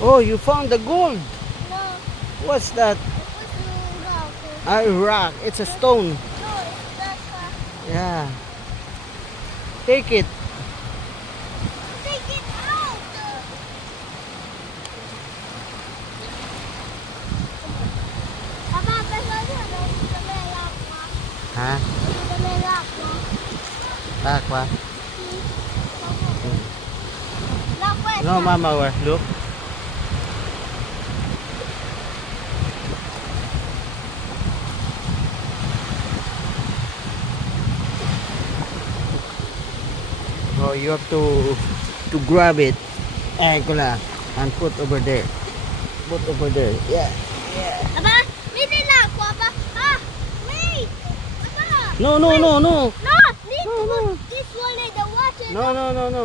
Oh, you found the gold. No, What's that? it was rock. A rock. It's a stone. No, it's that Yeah. Take it. Take it out. Papa, Huh? Back what? No, Mama, where? Look. Oh, you have to grab it, and put over there. Put over there. Yeah. Papa, may nilakwa pa. Ah, wait. Papa. No, no, no, no. No, this No, no. this one is the water. No, no, no, no.